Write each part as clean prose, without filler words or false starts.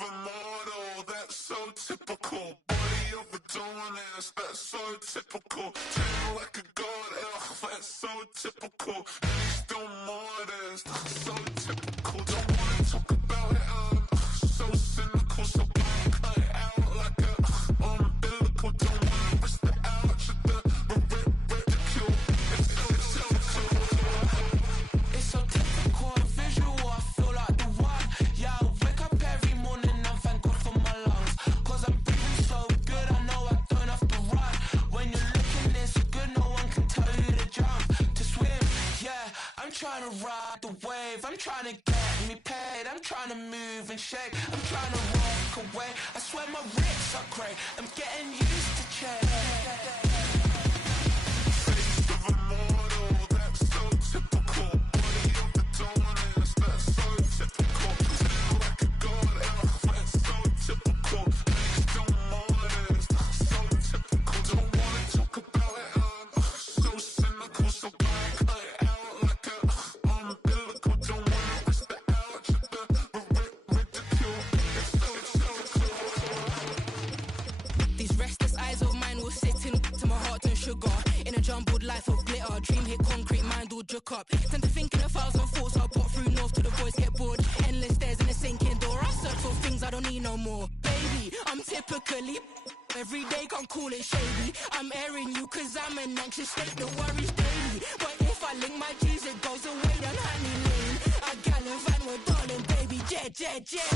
immortal, that's so typical. Body of Adonis, that's so typical. Treat like a god, that's so typical. And he's still modest, so typical. Don't wanna talk about it, so cynical. So cut it out like a umbilical. Don't wanna risk the ouch of the ridicule. It's so typical, visual, I feel like the one. Yeah, I wake up every morning and thank God for my lungs. Cause I'm breathing so good, I know I don't have to run. When you're looking this good, no one can tell you to jump, to swim. Yeah, I'm trying to ride the wave, I'm trying to get me paid, I'm trying to move and shake, I'm trying to walk away. I swear my wrists are great, I'm getting used to change. These restless eyes of mine will sit in to my heart and sugar. In a jumbled life of glitter, dream hit concrete, mind all jook up. Tend to think in 1,000 thoughts, I'll pop through north till the voice get bored. Endless stairs in a sinking door, I search for things I don't need no more. Baby, I'm typically every day, can't call it shady. I'm airing you cause I'm an anxious state that worries daily. But if I link my G's, it goes away down honey lane. I gallivant with darling, baby, jet, jet, jet.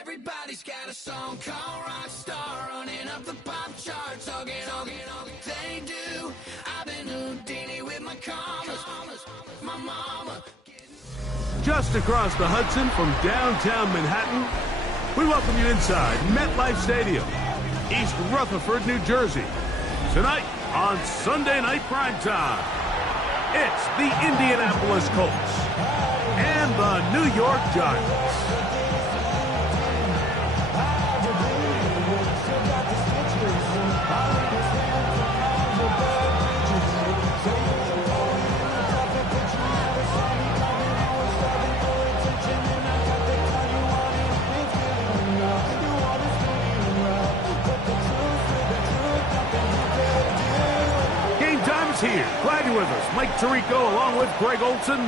Everybody's got a song called Rockstar, running up the pop charts, all they do. I've been Houdini with my commas, my mama. Just across the Hudson from downtown Manhattan, we welcome you inside MetLife Stadium, East Rutherford, New Jersey. Tonight on Sunday Night Primetime, it's the Indianapolis Colts and the New York Giants. Here. Glad you're with us. Mike Tirico along with Greg Olson.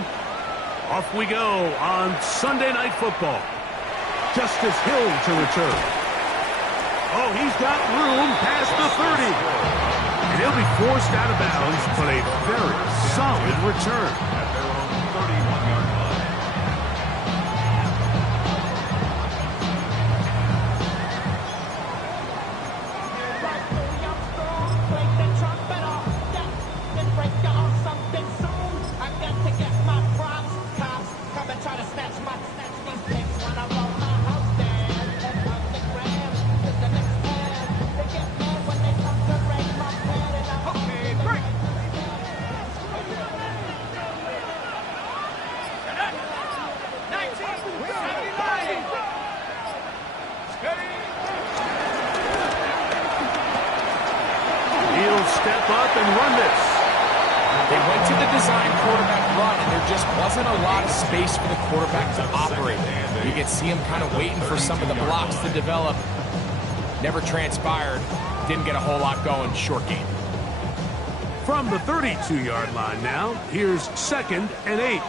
Off we go on Sunday Night Football. Justice Hill to return. Oh, he's got room past the 30. And he'll be forced out of bounds, but a very solid return. At their own 31-yard line. Step up and run this. They went to the design quarterback run, and there just wasn't a lot of space for the quarterback to operate. You could see him kind of waiting for some of the blocks to develop. Never transpired. Didn't get a whole lot going. Short game. From the 32-yard line now, here's 2nd and 8.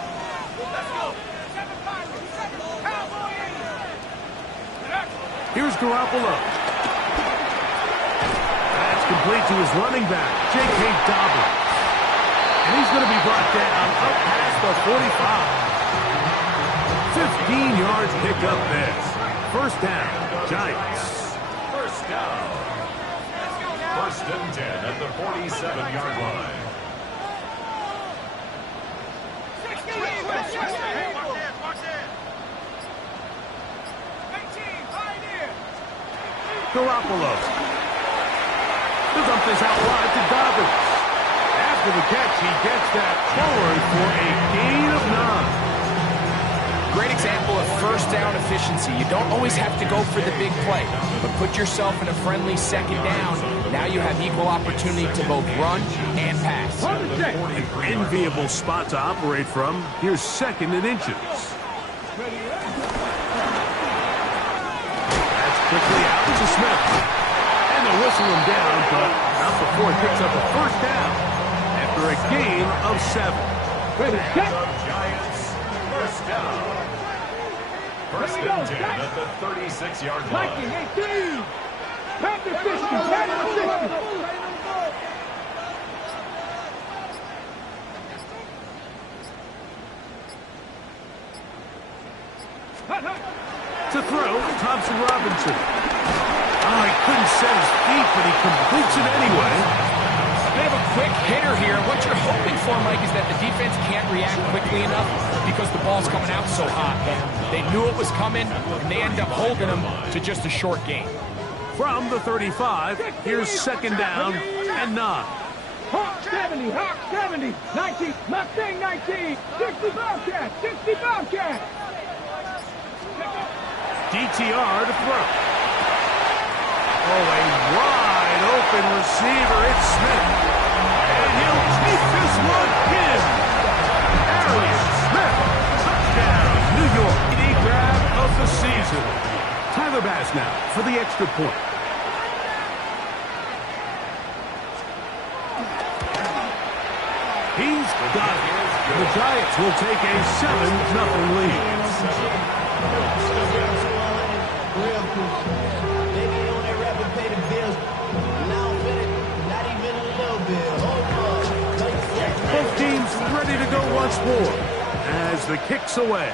Here's Garoppolo. Complete to his running back, J.K. Dobbins. And he's going to be brought down up past the 45. 15 yards pick up there. First down, Giants. First down. First and 10 at the 47-yard line. Garoppolo. He'll dump this out wide to Dobbins. After the catch, he gets that forward for a gain of 9. Great example of first down efficiency. You don't always have to go for the big play, but put yourself in a friendly second down. Now you have equal opportunity to both run and pass. An enviable spot to operate from. Here's second and inches. That's quickly out to Smith. And they'll whistle him down, but not before he picks up a first down after a gain of 7. Giants, first down. First and 10 at the 36-yard line. To throw, Thompson Robinson. Oh, he couldn't set his feet, but he completes it anyway. They have a quick hitter here. What you're hoping for, Mike, is that the defense can't react quickly enough because the ball's coming out so hot. They knew it was coming, and they end up holding them to just a short gain. From the 35, here's second down and 9. Hawk 70, Hawk 70, 19, Mustang 19, 60 Bobcat, 60 Bobcat. DTR to throw. Oh, a wide open receiver. It's Smith. And he'll take this one in. Arian Smith. Touchdown, New York. The grab of the season. Tyler Bass now for the extra point. He's got it. The Giants will take a 7-0 lead. Both teams ready to go once more as the kick's away.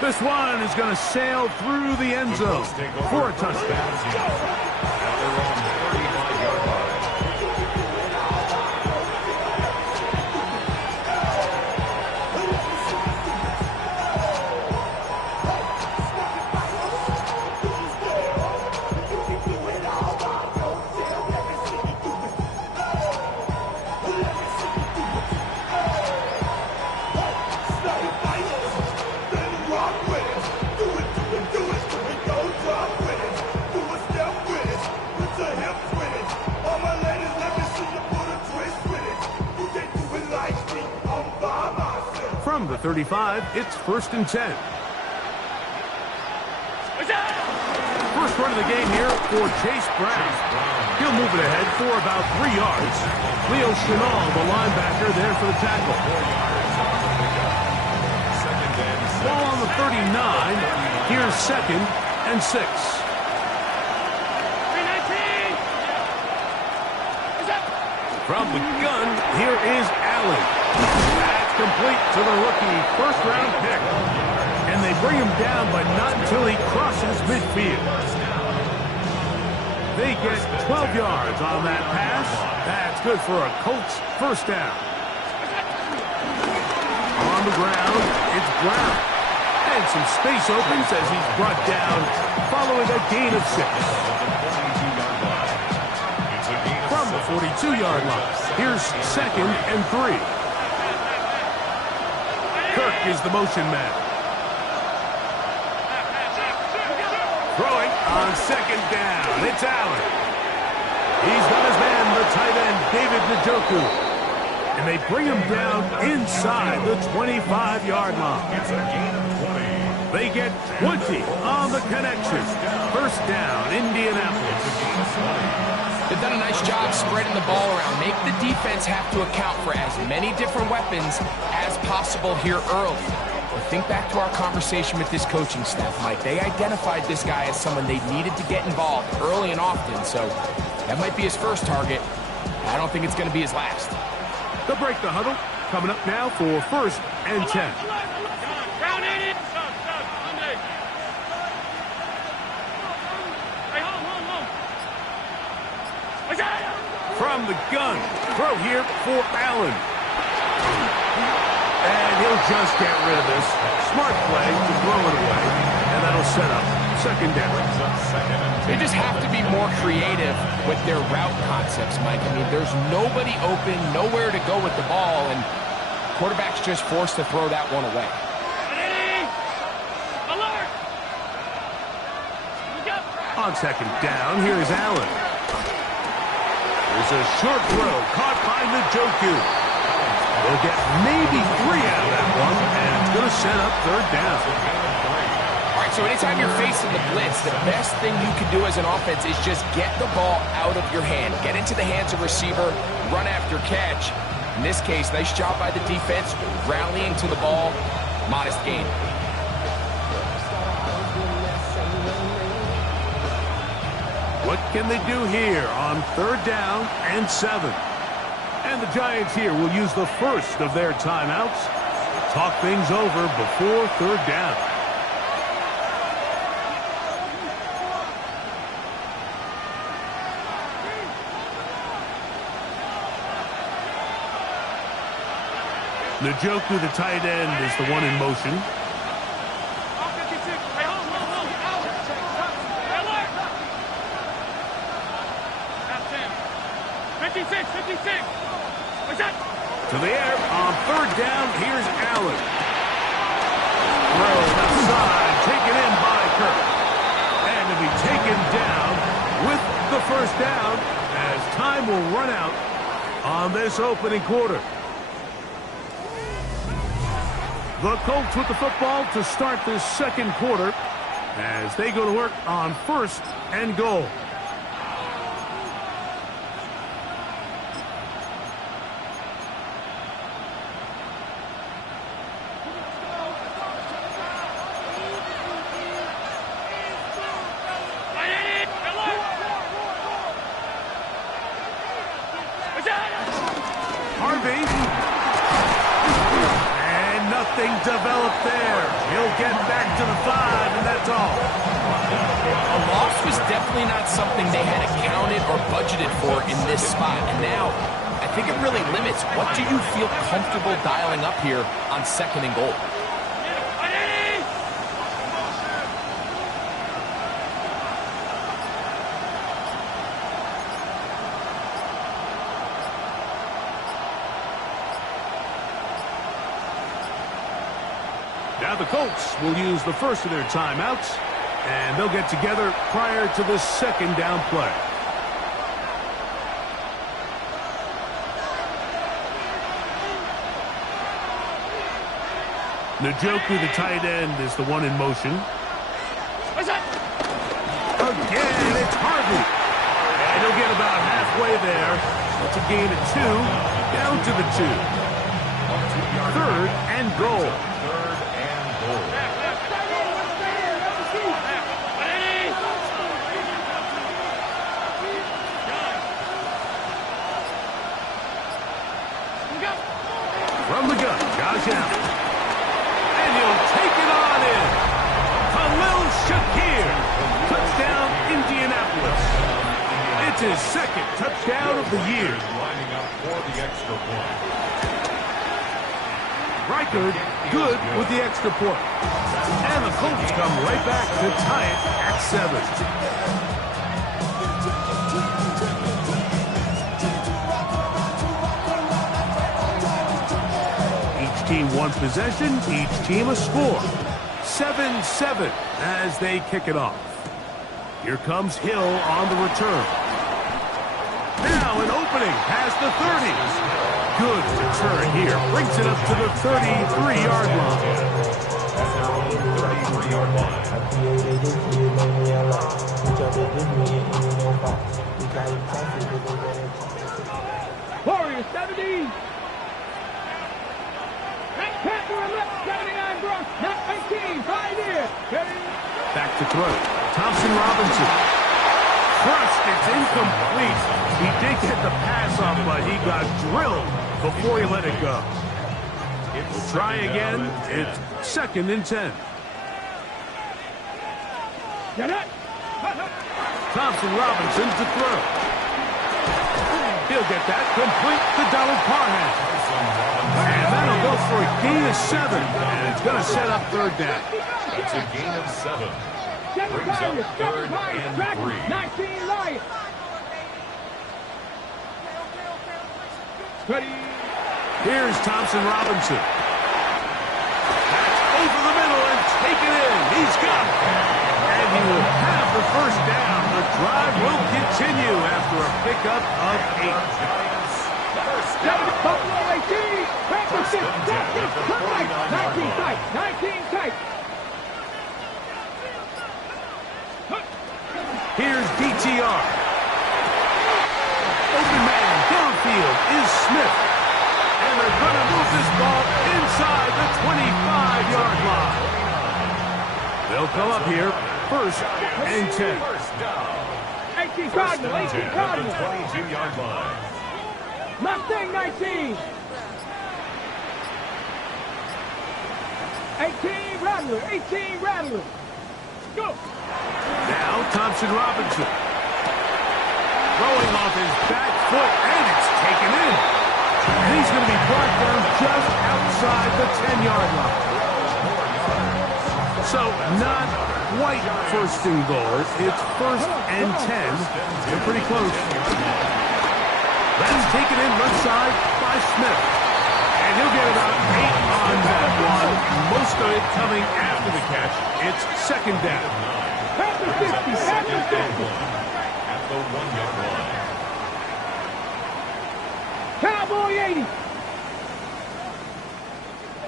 This one is going to sail through the end zone for a touchdown. From the 35, it's first and 10. First run of the game here for Chase Brown. He'll move it ahead for about 3 yards. Leo Chenal, the linebacker, there for the tackle. Ball on the 39. Here's second and 6. From the gun, here is Allen. Complete to the rookie first-round pick. And they bring him down, but not until he crosses midfield. They get 12 yards on that pass. That's good for a Colts first down. On the ground, it's Brown. And some space opens as he's brought down following a gain of 6. From the 42-yard line, here's second and 3. Kirk is the motion man. Throwing on second down. It's Allen. He's got his man, the tight end, David Njoku. And they bring him down inside the 25-yard line. It's a gain of 20. They get 20 on the connection. First down, Indianapolis. They've done a nice job spreading the ball around. Make the defense have to account for as many different weapons as possible here early. But think back to our conversation with this coaching staff, Mike. They identified this guy as someone they needed to get involved early and often, so that might be his first target. I don't think it's going to be his last. They'll break the huddle. Coming up now for first and 10. from the gun. Throw here for Allen. And he'll just get rid of this. Smart play to throw it away. And that'll set up second down. They just have to be more creative with their route concepts, Mike. I mean, there's nobody open, nowhere to go with the ball, and quarterback's just forced to throw that one away. On second down, here's Allen. There's a short throw caught by Njoku. They'll get maybe 3 out of that one, and it's going to set up third down. All right, so anytime you're facing the blitz, the best thing you can do as an offense is just get the ball out of your hand. Get into the hands of receiver, run after catch. In this case, nice job by the defense, rallying to the ball, modest gain. What can they do here on third down and 7? And the Giants here will use the first of their timeouts to talk things over before third down. Njoku, the tight end, is the one in motion. To the air on third down. Here's Allen. Throw left side, taken in by Kirk. And to be taken down with the first down as time will run out on this opening quarter. The Colts with the football to start this second quarter as they go to work on first and goal. Harvey. And nothing developed there. He'll get back to the 5, and that's all. A loss was definitely not something they had accounted or budgeted for in this spot. And now, I think it really limits what do you feel comfortable dialing up here on second and goal. Now the Colts will use the first of their timeouts, and they'll get together prior to the second down play. Njoku, the tight end, is the one in motion. Again, it's Harvey. And he'll get about halfway there. That's a gain of 2, down to the 2. Third and goal. From the gun, Josh Allen. And he'll take it on in. Khalil Shakir. Touchdown, Indianapolis. It's his second touchdown of the year. Lining up for the extra point. Reichard good with the extra point. And the Colts come right back to tie it at 7. Team one possession, each team a score. 7-7 as they kick it off. Here comes Hill on the return. Now an opening past the 30. Good return here. Brings it up to the 33-yard line. At their own 33-yard line. Warriors 70. Pass to the left, 79 Bronx, 19, 5 here. Back to throw. Thompson Robinson. Crushed, it's incomplete. He did get the pass off, but he got drilled before he let it go. We'll try again. It's second and 10. Thompson Robinson to throw. He'll get that. Complete to Donald Parham. And that'll go for a gain of 7. And it's going to set up third down. That's a gain of 7. Brings up third and 3. 19 Lions. Ready. Here's Thompson Robinson. That's over the middle and taken in. He's got it. And he will have the first down. The drive will continue after a pickup of 8. Buffalo 18. Practice it. 19 tight. 19 tight. Here's DTR. Open man downfield is Smith. And they're going to move this ball inside the 25-yard line. They'll come up here first and 10. 18 Cardinal. 18 Cardinal. 22-yard line. Mustang 19. 18 Rattler. 18 Rattler. Go. Now Thompson Robinson. Throwing off his back foot, and it's taken in. And he's going to be brought down just outside the 10-yard line. So not quite first and goal. It's first and 10. They're pretty close. That's taken in left side by Smith. And he'll get about 8 on that one. Most of it coming after the catch. It's second down. At the 50. At the 50. At the 1-yard line. Cowboy 80.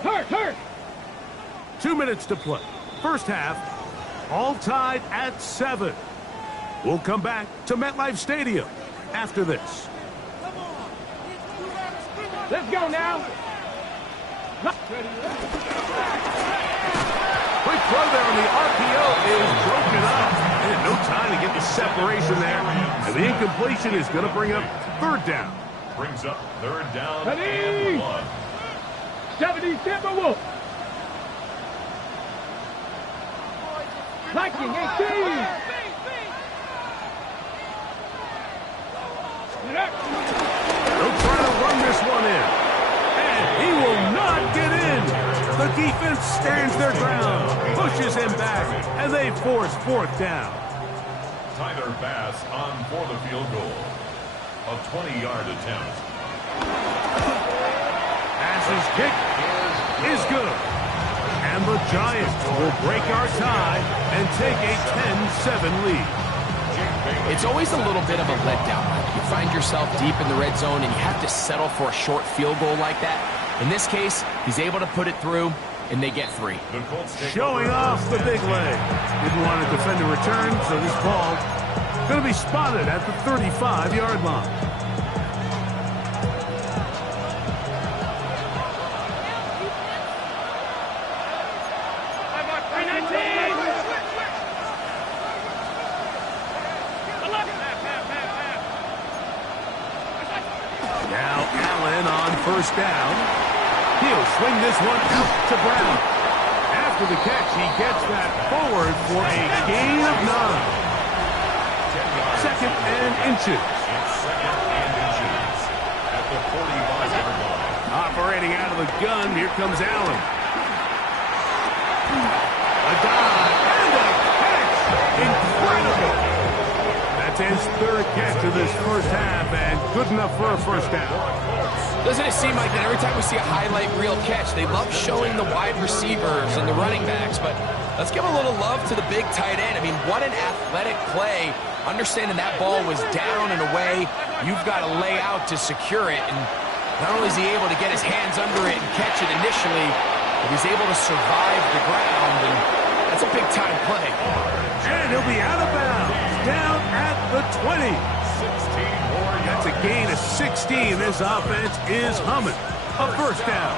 Hurt. 2 minutes to play. First half, all tied at 7. We'll come back to MetLife Stadium after this. Let's go now. Quick throw there on the RPO is broken up. And no time to get the separation there. And the incompletion is going to bring up third down. Brings up third down Ready. and 1. 70 Timberwolf. Viking 18. They'll try to run this one in. And he will not get in. The defense stands their ground, pushes him back, and they force fourth down. Tyler Bass on for the field goal. A 20-yard attempt. Pass's kick is good. And the Giants will break our tie and take a 10-7 lead. It's always a little bit of a letdown. You find yourself deep in the red zone and you have to settle for a short field goal like that. In this case, he's able to put it through, and they get 3. Showing off the big leg. Didn't want to defend a return, so this ball going to be spotted at the 35-yard line. Now Allen on first down. He'll swing this one out to Brown. After the catch, he gets that forward for a gain of 9. Second and inches. Second and inches. At the 45-yard line. Operating out of the gun, here comes Allen. A dive and a catch. Incredible. That's his third catch of this first half, and good enough for a first down. Doesn't it seem like that every time we see a highlight reel catch, they love showing the wide receivers and the running backs, but let's give a little love to the big tight end. I mean, what an athletic play. Understanding that ball was down and away, you've got to lay out to secure it, and not only is he able to get his hands under it and catch it initially, but he's able to survive the ground, and that's a big-time play. And he'll be out of bounds, down at the 20. 16 more yards. That's a gain of 16. This offense is humming. A first down.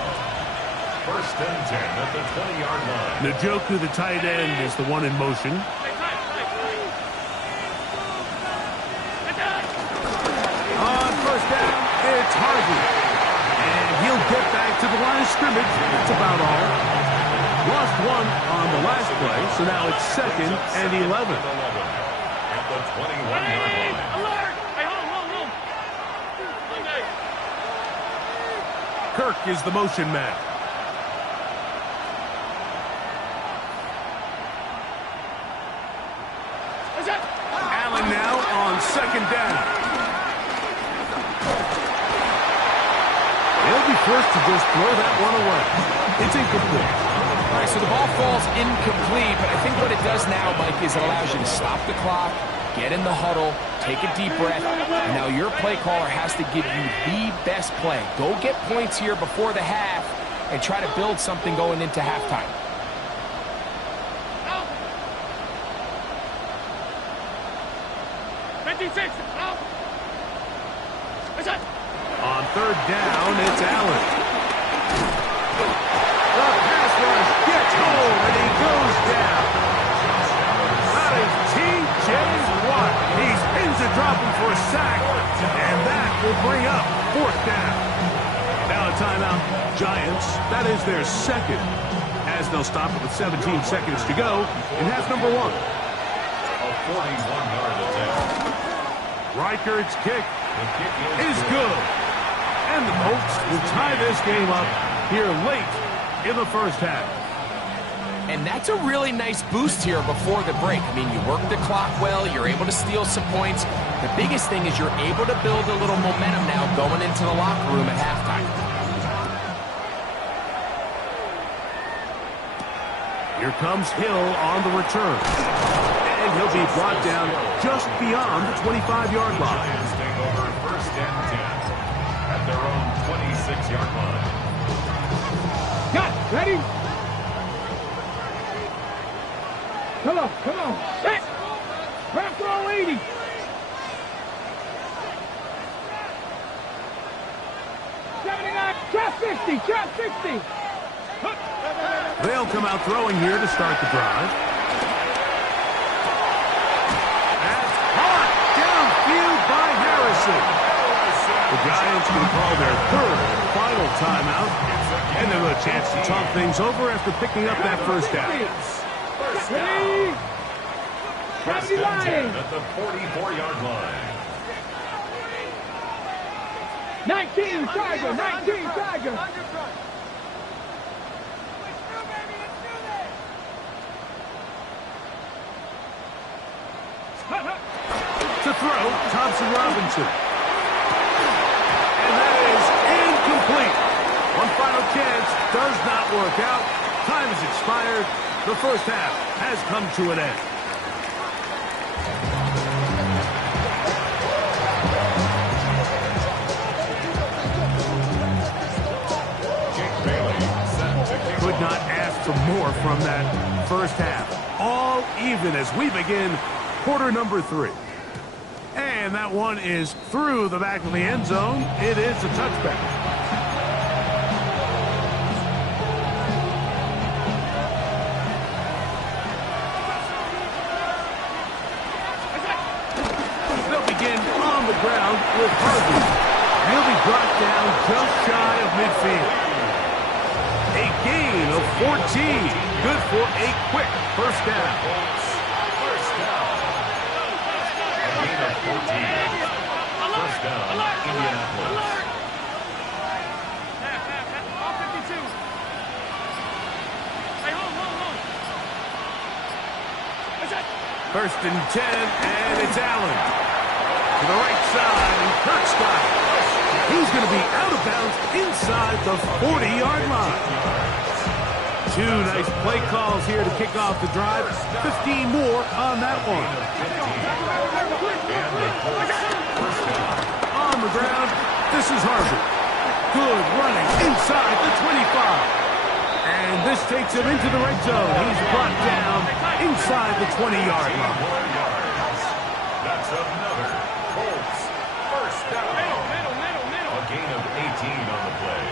First and 10 at the 20-yard line. Njoku, the tight end, is the one in motion. On first down, it's Harvey. And he'll get back to the line of scrimmage. That's about all. Lost one on the last play, so now it's second and 11. At the 21-yard line. Kirk is the motion man. Allen now on second down. They'll be forced to just throw that one away. It's incomplete. All right, so the ball falls incomplete, but I think what it does now, Mike, is it allows you to stop the clock, get in the huddle, take a deep breath, and now your play caller has to give you the best play. Go get points here before the half and try to build something going into halftime. On third down, it's Allen. The pass rush gets home, and he goes down. That is T.J. Watt. He spins it, dropping for a sack, and that will bring up fourth down. Now a timeout, Giants. That is their second, as they'll stop it with 17 seconds to go in half number one. A 41-yard attempt. Reichardt's kick The kick is good. And the Colts will tie this game up here late in the first half. And that's a really nice boost here before the break. I mean, you work the clock well, you're able to steal some points. The biggest thing is you're able to build a little momentum now going into the locker room at halftime. Here comes Hill on the return. And he'll be brought down just beyond the 25-yard line. Giants take over first and 10 at their own 26-yard line. Got ready? Come on. Set. Wrap roll 80. Trap 60. They'll come out throwing here to start the drive. That's caught downfield by Harrison. The Giants will call their third and final timeout, and they'll have a chance to talk things over after picking up that first down. Ready? First and 10 at the 44-yard line. 19 Tiger. To throw, Thompson Robinson. And that is incomplete. One final chance does not work out. Time has expired. The first half has come to an end. Could not ask for more from that first half. All even as we begin quarter number 3. And that one is through the back of the end zone. It is a touchback. They'll begin on the ground with Harvey. He'll be brought down just shy of midfield. A gain of 14. Good for a quick first down. First down. A gain of 14. First down, Indianapolis. First and 10, and it's Allen. To the right side, and Kirk's got it. He's going to be out of bounds inside the 40-yard line. Two nice play calls here to kick off the drive. 15 more on that one. On the ground, this is Harvey. Good running inside the 25. And this takes him into the red zone. He's brought down inside the 20-yard line. That's another Colts first down. A gain of 18 on the play.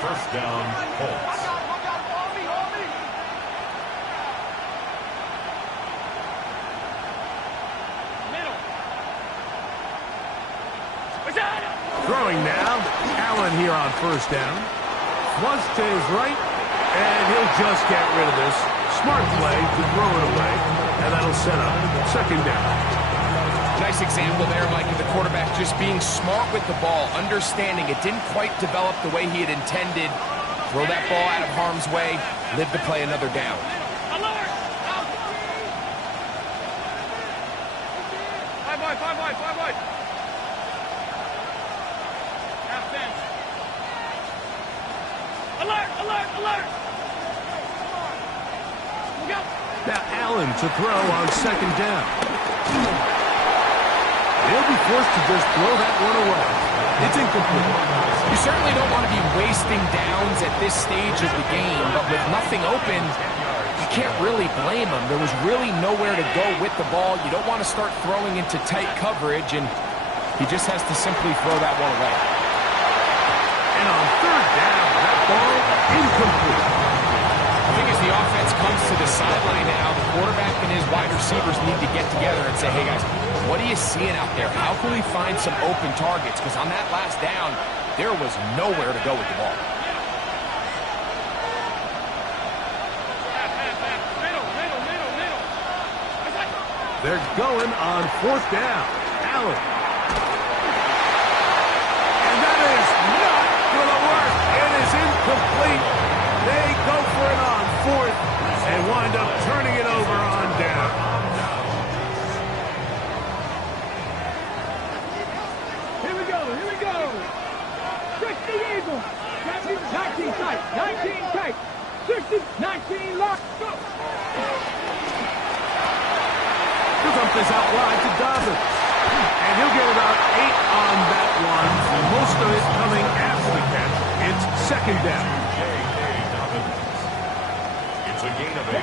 First down, Colts. Throwing now, Allen here on first down. Flush to his right, and he'll just get rid of this. Smart play to throw it away, and that'll set up second down. Nice example there, Mike, of the quarterback just being smart with the ball, understanding it didn't quite develop the way he had intended. Throw that ball out of harm's way, live to play another down. Five wide. Half fence. Alert! Look out! Now Allen to throw on second down. He'll be forced to just throw that one away. It's incomplete. You certainly don't want to be wasting downs at this stage of the game, but with nothing open, you can't really blame him. There was really nowhere to go with the ball. You don't want to start throwing into tight coverage, and he just has to simply throw that one away. And on third down, that ball incomplete. I think as the offense comes to the sideline now, the quarterback and his wide receivers need to get together and say, hey guys, what are you seeing out there? How can we find some open targets? Because on that last down, there was nowhere to go with the ball. Middle. They're going on fourth down. Allen. And that is not going to work. It is incomplete. They go for it on fourth and wind up turning it over on down. Here we go. 60 Eagles. 19 tight. 60, 19 lock. Go. He'll dump this out wide to Dobbins. And he'll get about 8 on that one. Most of it coming after the catch. It's second down. It's a gain of 8.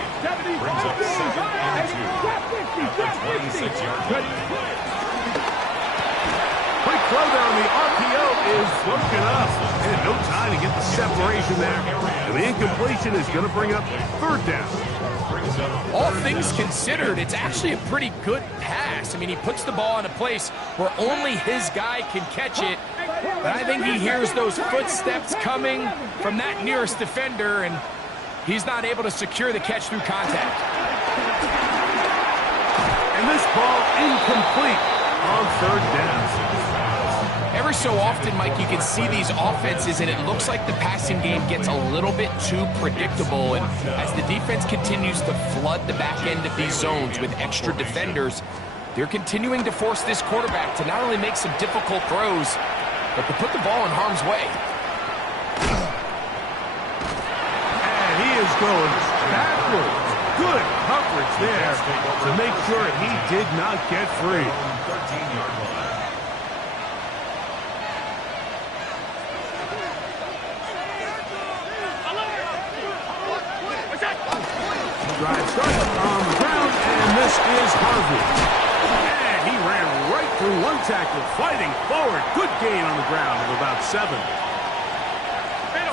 Brings up 2nd and 2 at the 26-yard line. Quick throw there on the RPO is broken up. And no time to get the separation there. And the incompletion is going to bring up third down. All things considered, it's actually a pretty good pass. I mean, he puts the ball in a place where only his guy can catch it. But I think he hears those footsteps coming from that nearest defender, and he's not able to secure the catch through contact. And this ball incomplete on third down. Every so often, Mike, you can see these offenses, and it looks like the passing game gets a little bit too predictable. And as the defense continues to flood the back end of these zones with extra defenders, they're continuing to force this quarterback to not only make some difficult throws, but to put the ball in harm's way. And he is going backwards. Good coverage there to make sure he did not get free. 13-yard line. Drive starts on the ground, and this is Harvey. And he ran right through one tackle, fighting forward. Good gain on the ground of about 7.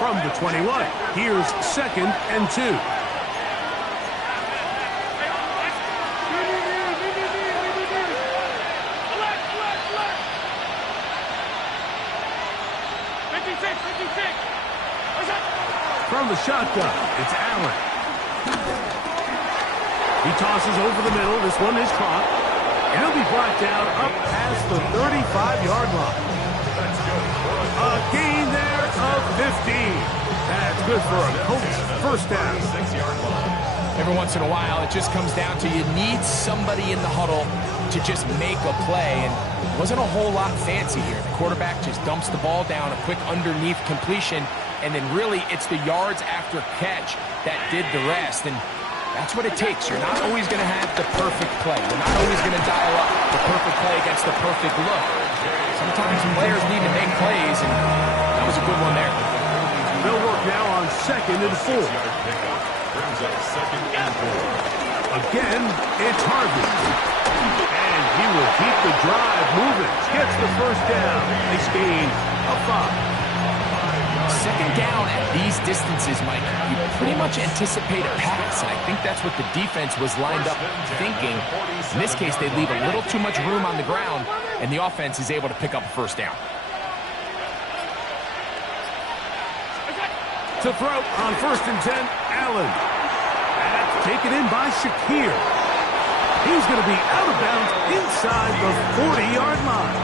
From the 21, here's 2nd and 2. From the shotgun, it's Allen. He tosses over the middle. This one is caught. And he'll be brought down up past the 35-yard line. A gain there of 15. That's good for a Colts first down. Every once in a while, it just comes down to you need somebody in the huddle to just make a play. And it wasn't a whole lot fancy here. The quarterback just dumps the ball down, a quick underneath completion, and then really it's the yards after catch that did the rest. And that's what it takes. You're not always going to have the perfect play. You're not always going to dial up the perfect play against the perfect look. Sometimes players need to make plays, and that was a good one there. They'll work now on 2nd and 4. Brings up 2nd and 4. Again, it's Harvey. And he will keep the drive moving. Gets the first down. Nice gain of 5. Second down at these distances, Mike, you pretty much anticipate a pass, and I think that's what the defense was lined up thinking. In this case, they leave a little too much room on the ground, and the offense is able to pick up a first down. To throw on 1st and 10, Allen. That's taken in by Shakir. He's going to be out of bounds inside the 40-yard line.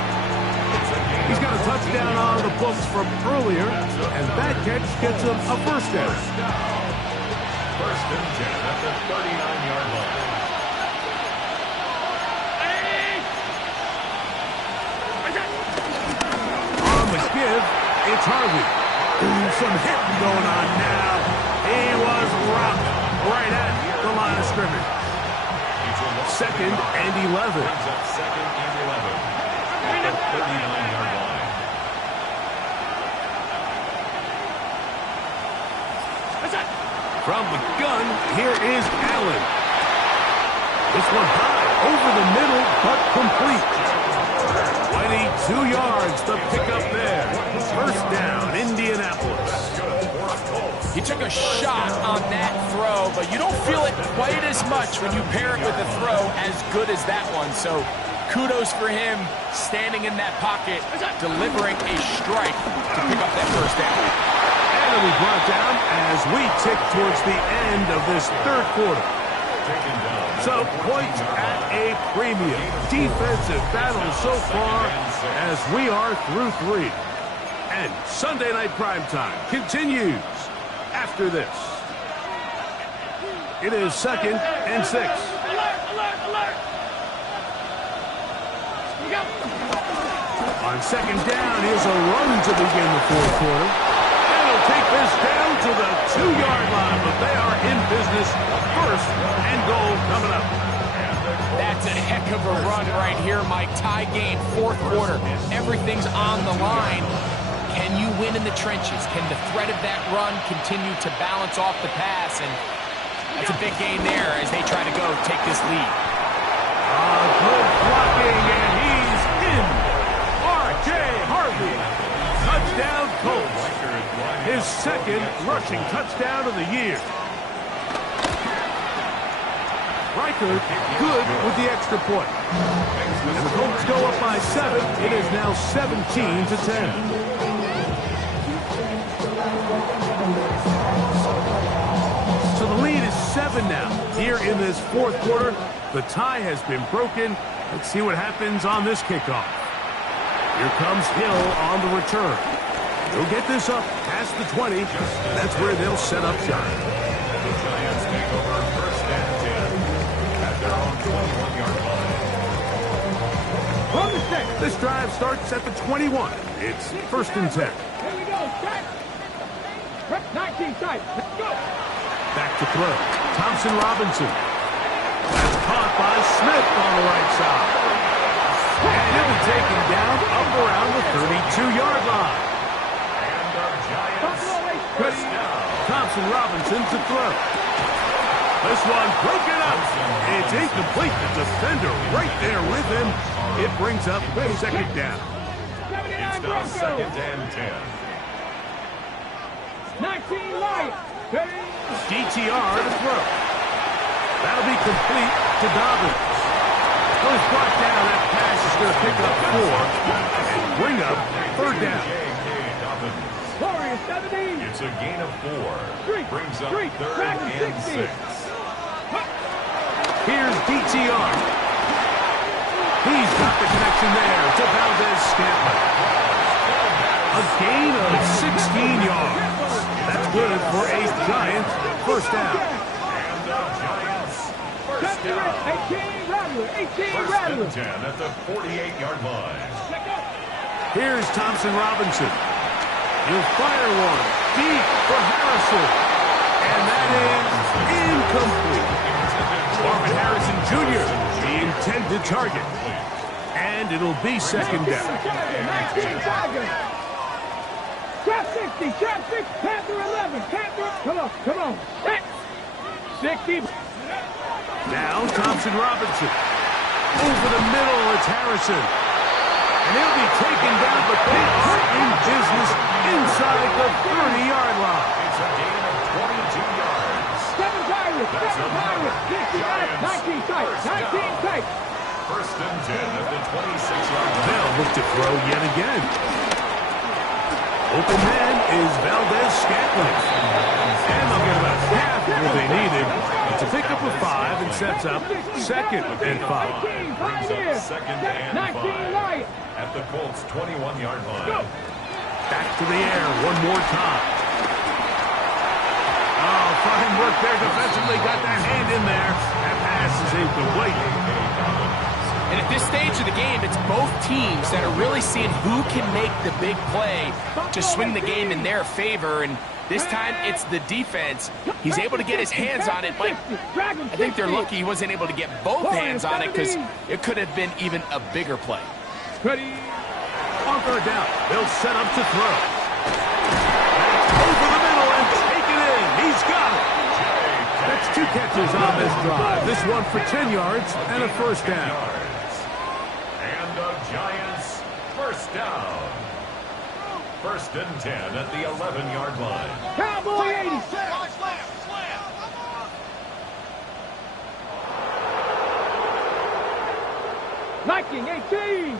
He's got a touchdown on the books from earlier, and that catch gets him a first down. First and 10 at the 39-yard line. On the give, it's Harvey. Some hitting going on now. He was rocked right at the line of scrimmage. Second and 11. Brings up second and 11 at the 39-yard line. From the gun, here is Allen. This one high, over the middle, but complete. 22 yards to pick up there. First down, Indianapolis. He took a shot on that throw, but you don't feel it quite as much when you pair it with a throw as good as that one. So kudos for him standing in that pocket, delivering a strike to pick up that first down. And it'll be brought down as we tick towards the end of this third quarter. So points at a premium. Defensive battle so far as we are through 3. And Sunday Night Primetime continues after this. It is second and 6. Alert, alert, alert. You go. On second down, here's a run to begin the fourth quarter. And he'll take this down to the 2-yard line, but they are in business. First and goal coming up. That's a heck of a run right here, Mike. Tie game, fourth quarter. Everything's on the line. Can you win in the trenches? Can the threat of that run continue to balance off the pass? And that's a big gain there as they try to go take this lead. Good blocking, and he's in. R.J. Harvey. Touchdown Colts. His second rushing touchdown of the year. Riker good with the extra point. And the Colts go up by 7. It is now 17-10. So the lead is 7 now. Here in this fourth quarter, the tie has been broken. Let's see what happens on this kickoff. Here comes Hill on the return. He'll get this up past the 20. That's where they'll set up shop. The Giants take over first and 10 at their own 21-yard line. From the 6. This drive starts at the 21. It's first and 10. Here we go. Start. 19 tight. Let's go. Back to throw. Thompson Robinson. That's caught by Smith on the right side. And he'll be taken down up around the 32-yard line. And our Giants first down. Thompson Robinson to throw. This one broken up. It's incomplete. The defender right there with him. It brings up second down. It's now second and 10. 19 Lions. DTR to throw. That'll be complete to Dobbins. Goes brought down. That pass is going to pick up 4 and bring up third down. Warriors 17. It's a gain of 4. Brings up third and 6. Here's DTR. He's got the connection there to Valdez-Scantling. A gain of 16 yards. That's good for a Giants first down. And the Giants first down. 18 Rattler. 18 First Rattler. and 10 at the 48-yard line. Here's Thompson Robinson. He'll fire one deep for Harrison. And that is incomplete. Marvin Harrison Jr., the intended target. And it'll be second down. 19 Tigers. Trap 60. Trap 6. Panther 11. Panther. Come on. 60. Now Thompson Robinson. Over the middle, it's Harrison. And he'll be taken down, but they are in business inside the 30-yard line. It's a gain of 22 yards. 7 Pirates. 7 Pirates. 19 tight. 19 tight. First and 10 at the 26-yard line. They'll look to throw yet again. Open man is Valdez-Scantling. And they'll get about half of what they needed. It's a pickup of 5 and sets up 2nd and 5. Brings up 2nd and 5 at the Colts' 21-yard line. Back to the air one more time. Oh, fine work there defensively. Got that hand in there. That pass is incomplete. And at this stage of the game, it's both teams that are really seeing who can make the big play to swing the game in their favor. And this time, it's the defense. He's able to get his hands on it. Mike, I think they're lucky he wasn't able to get both hands on it because it could have been even a bigger play. Ready? On third down. They'll set up to throw. Over the middle and take it in. He's got it. That's 2 catches on this drive. This one for 10 yards and a first down. And the Giants first down. 1st and 10 at the 11-yard line. Cowboy 80. Viking 18.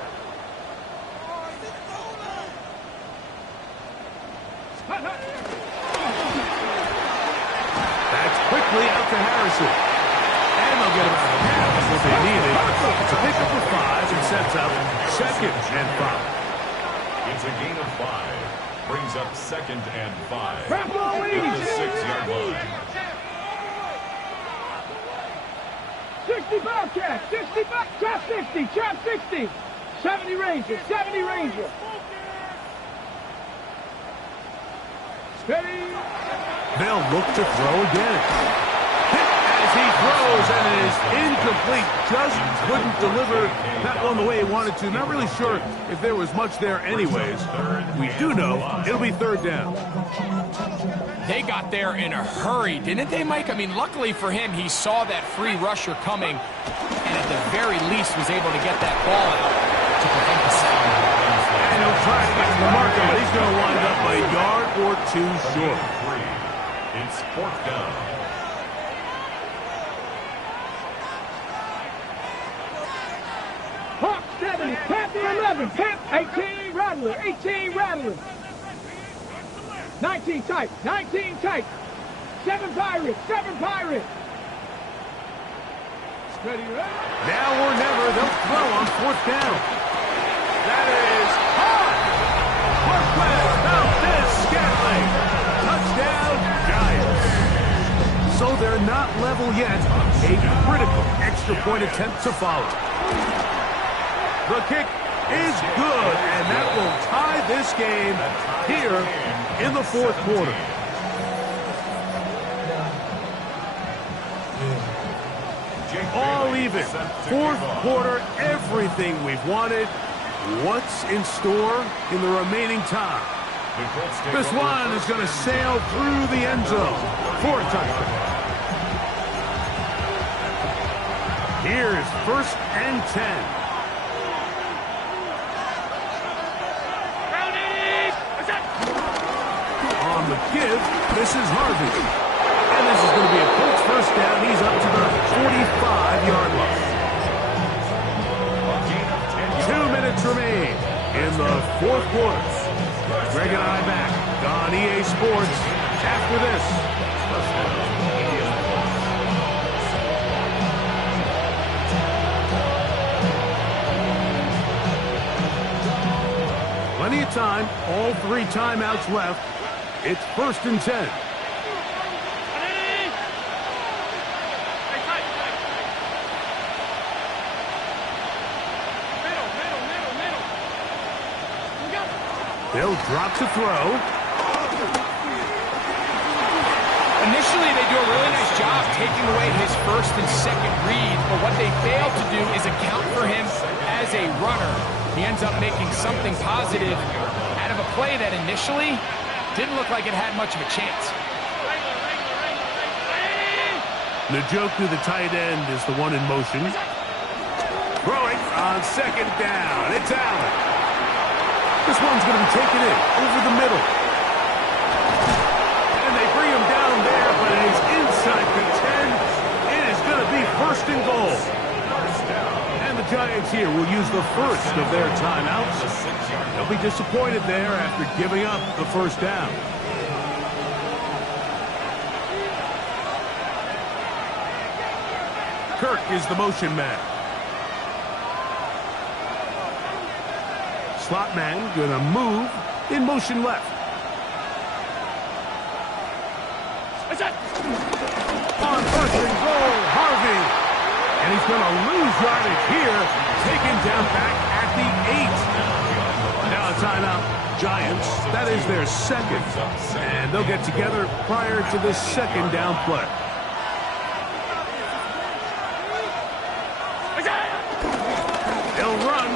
That's quickly out to Harrison. And they'll get about half of what they needed. It's a pickup of 5 and sets up 2nd and 5. It's a gain of 5. Brings up 2nd and 5 Cowboy 80. at the 6-yard line. 60 Bobcat. 65. Trap 60. Trap 60. 70 Ranger. 70 Ranger. Steady. They'll look to throw again. Hit as he throws, and it is incomplete. Just couldn't deliver that one the way he wanted to. Not really sure if there was much there anyways. We do know it'll be 3rd down. They got there in a hurry, didn't they, Mike? I mean, luckily for him, he saw that free rusher coming, and at the very least was able to get that ball out to prevent the sack. And he'll try to get to the marker, but he's going to wind up a yard or 2 short. It's 4th down. Hawk 70. Panther 11. Panther 18 Rattler. 18 Rattler. 19 tight. 19 tight. 7 Pirates. 7 Pirates. Ready, ready. Now or never, they'll throw on 4th down. That is high. Marquez Valdez Scantling. Touchdown, Giants. So they're not level yet. A critical extra point attempt to follow. The kick is good, and that will tie this game here in the 4th quarter. All even. 4th quarter, everything we've wanted. What's in store in the remaining time? This one is going to sail through the end zone for a touchdown. Here's 1st and 10. On the give, this is Harvey. And this is going to be a Colts first down. He's up to the 45-yard line. 2 minutes remain in the 4th quarter. Greg and I back on EA Sports after this. Plenty of time, all 3 timeouts left. It's 1st and 10. They'll drop to throw. Initially, they do a really nice job taking away his 1st and 2nd read, but what they fail to do is account for him as a runner. He ends up making something positive out of a play that initially didn't look like it had much of a chance. Njoku, the tight end, is the one in motion. Throwing on 2nd down. It's Allen. This one's going to be taken in over the middle. And they bring him down there, but he's inside the 10. It is going to be 1st and goal. And the Giants here will use the first of their timeouts. They'll be disappointed there after giving up the 1st down. Kirk is the motion man. Slot man gonna move in motion left. On first and goal, Harvey. And he's gonna lose yardage here. Taken down back at the 8. Now a timeout. Giants, that is their second. And they'll get together prior to the second down play. They'll run.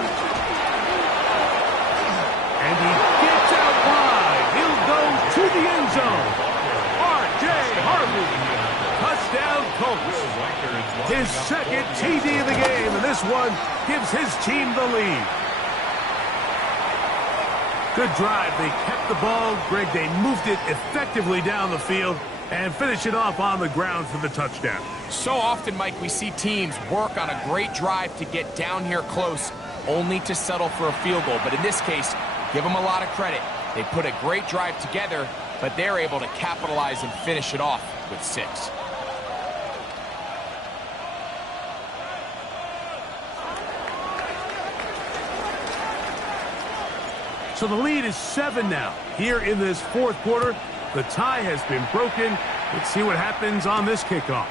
And he gets out wide. He'll go to the end zone. R.J. Harvey. Touchdown Colts. His second TD of the game, and this one gives his team the lead. Good drive. They kept the ball. Greg, they moved it effectively down the field and finish it off on the ground for the touchdown. So often, Mike, we see teams work on a great drive to get down here close, only to settle for a field goal. But in this case, give them a lot of credit. They put a great drive together, but they're able to capitalize and finish it off with 6. So the lead is 7 now. Here in this fourth quarter, the tie has been broken. Let's see what happens on this kickoff.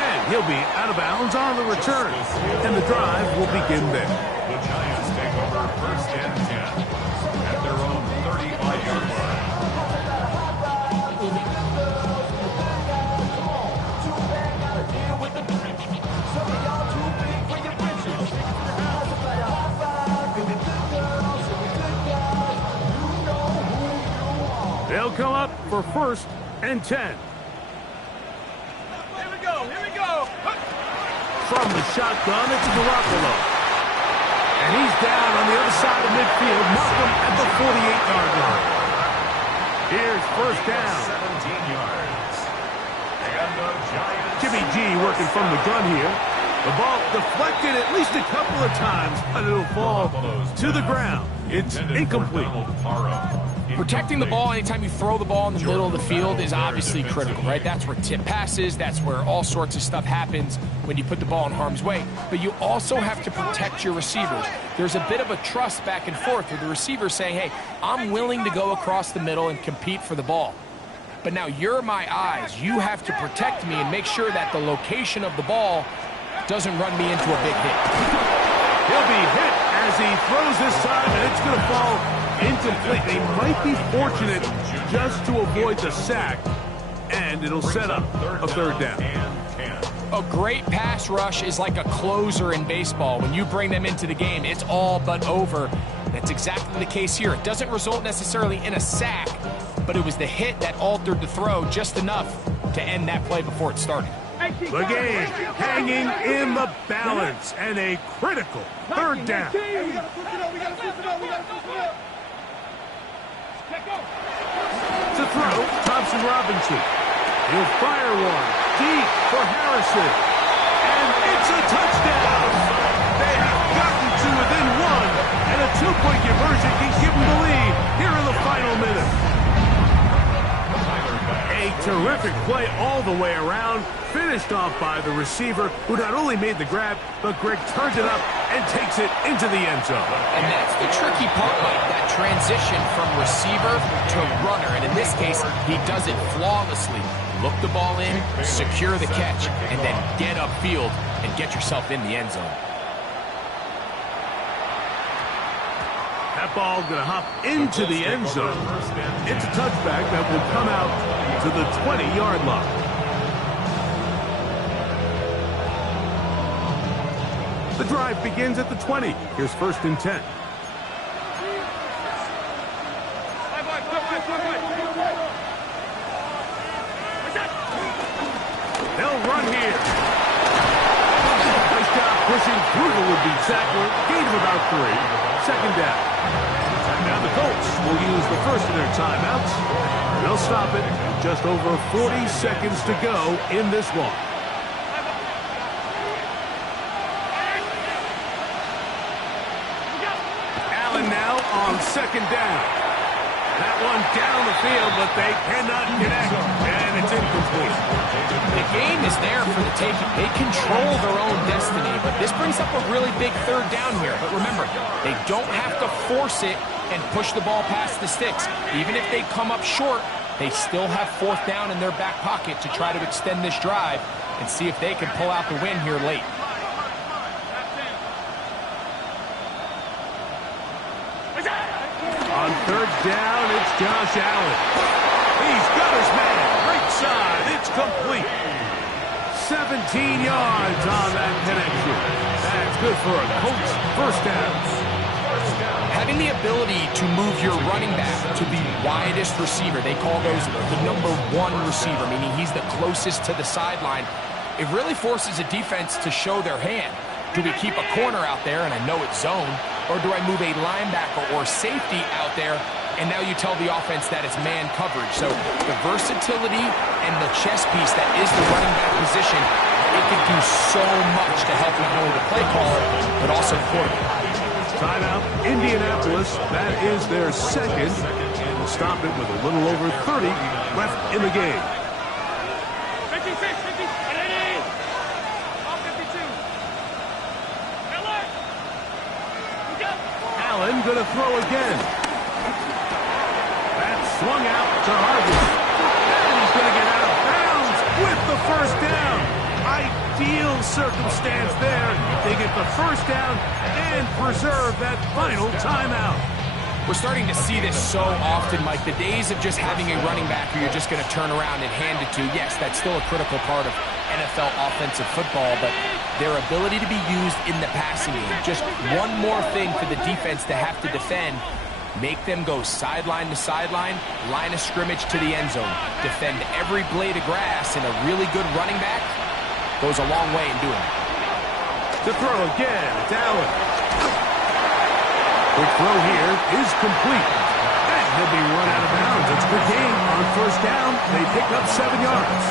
And he'll be out of bounds on the return. And the drive will begin there. The Giants take over first and 10 at their own 35-yard line. They'll come up for first and 10. Here we go. From the shotgun, it's Garoppolo. And he's down on the other side of midfield. Markham at the 48-yard line. Here's first down. 17 yards. And the Giants. Jimmy G working from the gun here. The ball deflected at least a couple of times, but it'll fall to the ground. It's incomplete. Protecting the ball anytime you throw the ball in the middle of the field is obviously critical, right? That's where tip passes, that's where all sorts of stuff happens when you put the ball in harm's way. But you also have to protect your receivers. There's a bit of a trust back and forth with the receiver saying, hey, I'm willing to go across the middle and compete for the ball. But now you're my eyes. You have to protect me and make sure that the location of the ball doesn't run me into a big hit. He'll be hit as he throws this time, and it's going to fall incomplete. They might be fortunate just to avoid the sack, and it'll set up a third down. A great pass rush is like a closer in baseball. When you bring them into the game, it's all but over. That's exactly the case here. It doesn't result necessarily in a sack, but it was the hit that altered the throw just enough to end that play before it started. The game hanging in the balance, and a critical third down. To throw, Thompson Robinson. He'll fire one deep for Harrison. And it's a touchdown. They have gotten to within one, and a two-point conversion can give them the lead here in the final minute. A terrific play all the way around, finished off by the receiver, who not only made the grab, but Greg turns it up and takes it into the end zone. And that's the tricky part, Mike, that transition from receiver to runner. And in this case, he does it flawlessly. Look the ball in, secure the catch, and then get upfield and get yourself in the end zone. That ball going to hop into the end zone. It's a touchback that will come out to the 20-yard line. The drive begins at the 20. Here's first and 10. They'll run here. Nice job pushing through the would-be tackler. Gain of about 3. Second down. Now the Colts will use the first of their timeouts. They'll stop it. Just over 40 seconds to go in this one. Allen now on second down. That one down the field, but they cannot connect, and it's incomplete. The game is there for the taking. They control their own destiny, but this brings up a really big third down here. But remember, they don't have to force it and push the ball past the sticks. Even if they come up short, they still have fourth down in their back pocket to try to extend this drive and see if they can pull out the win here late. On third down, it's Josh Allen. He's got his man. Right side. It's complete. 17 yards on that connection. That's good for a Colts first down. Having the ability to move your running back to the widest receiver, they call those the number one receiver, meaning he's the closest to the sideline. It really forces a defense to show their hand. Do we keep a corner out there, and I know it's zone, or do I move a linebacker or safety out there, and now you tell the offense that it's man coverage? So the versatility and the chess piece that is the running back position, it can do so much to help not only the play caller, but also the quarterback. Timeout, Indianapolis. That is their second, and will stop it with a little over 30 left in the game. 56, 50, ready? All 52. Allen going to throw again. That's swung out to Harvey. And he's going to get out of bounds with the first down. Ideal circumstance there. They get the first down and preserve that final timeout. We're starting to see this so often, Mike. The days of just having a running back who you're just going to turn around and hand it to, yes, that's still a critical part of NFL offensive football, but their ability to be used in the passing game, just one more thing for the defense to have to defend, make them go sideline to sideline, line of scrimmage to the end zone, defend every blade of grass, and a really good running back goes a long way in doing it. To throw again, it's Allen. Quick throw here is complete. And he'll be run out of bounds. It's a good game. On first down, they pick up 7 yards.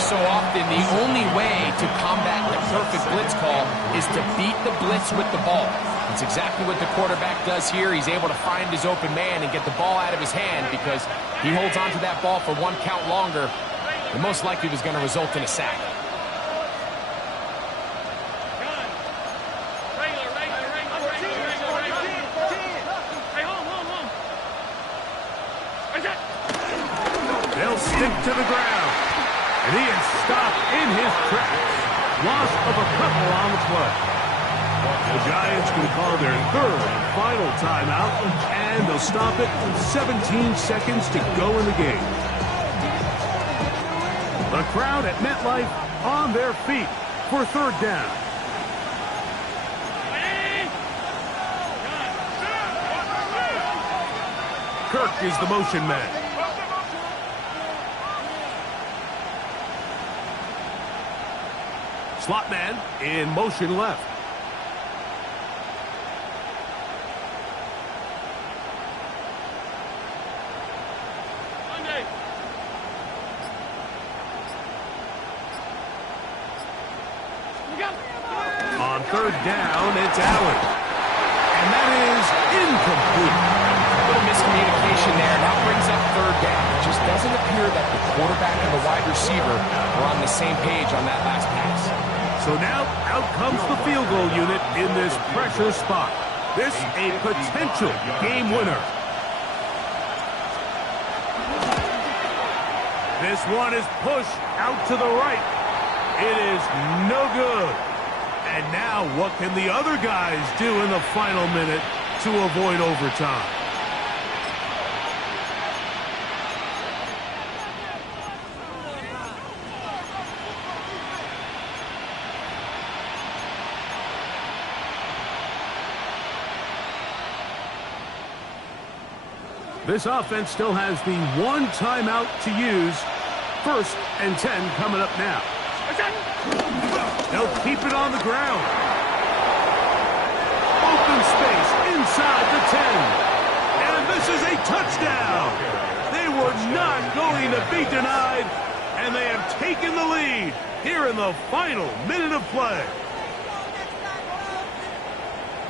So often, the only way to combat the perfect blitz call is to beat the blitz with the ball. That's exactly what the quarterback does here. He's able to find his open man and get the ball out of his hand because he holds onto that ball for one count longer. And most likely was going to result in a sack. They'll stick to the ground. And he is stopped in his tracks. Loss of a couple on the play. The Giants can call their third and final timeout, and they'll stop it with 17 seconds to go in the game. The crowd at MetLife on their feet for third down. Kirk is the motion man. Slot man in motion left. On third down, it's Allen. And that is incomplete. A little miscommunication there. Now brings up third down. It just doesn't appear that the quarterback and the wide receiver are on the same page on that last pass. So now out comes the field goal unit in this pressure spot. This a potential game winner. This one is pushed out to the right. It is no good. And now what can the other guys do in the final minute to avoid overtime? This offense still has the one timeout to use. 1st and 10 coming up now. They'll keep it on the ground. Open space inside the 10. And this is a touchdown. They were not going to be denied, and they have taken the lead here in the final minute of play.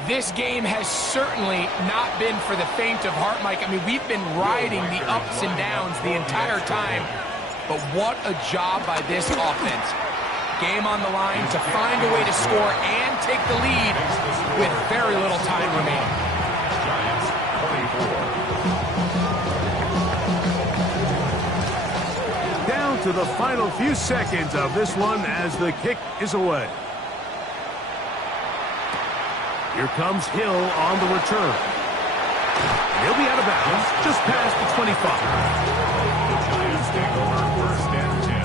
This game has certainly not been for the faint of heart, Mike. I mean, we've been riding the ups and downs the entire time, but what a job by this offense. Game on the line to find a way to score and take the lead with very little time remaining. Giants 24. Down to the final few seconds of this one as the kick is away. Here comes Hill on the return. He'll be out of bounds just past the 25. The Giants take over first and 10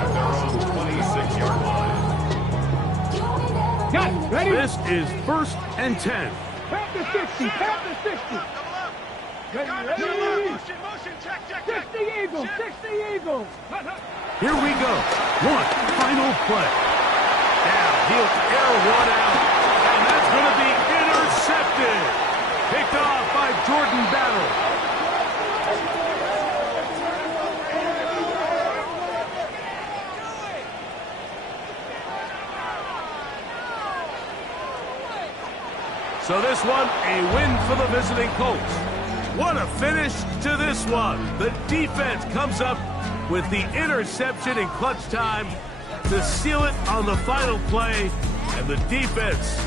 at their own 26-yard line. Got it. Ready? This is first and 10. Tap the 60. Tap the 60. Ready? 60 Eagles. 60 Eagles. Here we go. One final play. Now he'll air one out. And that's going to be intercepted. Picked off by Jordan Battle. So this one, a win for the visiting Colts. What a finish to this one. The defense comes up with the interception in clutch time to seal it on the final play. And the defense